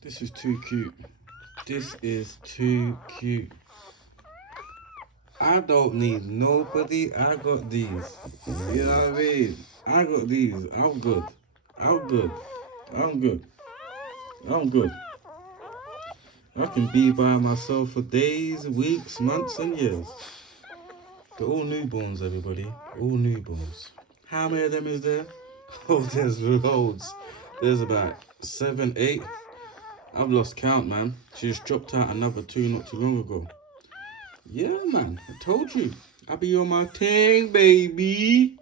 This is too cute. This is too cute. I don't need nobody. I got these. You know what I mean? I got these. I'm good. I'm good. I'm good. I'm good. I can be by myself for days, weeks, months, and years. They're all newborns, everybody. All newborns. How many of them is there? Oh, there's loads. There's about 7, 8. I've lost count, man. She just dropped out another 2 not too long ago. Yeah, man. I told you. I be on my thing, baby.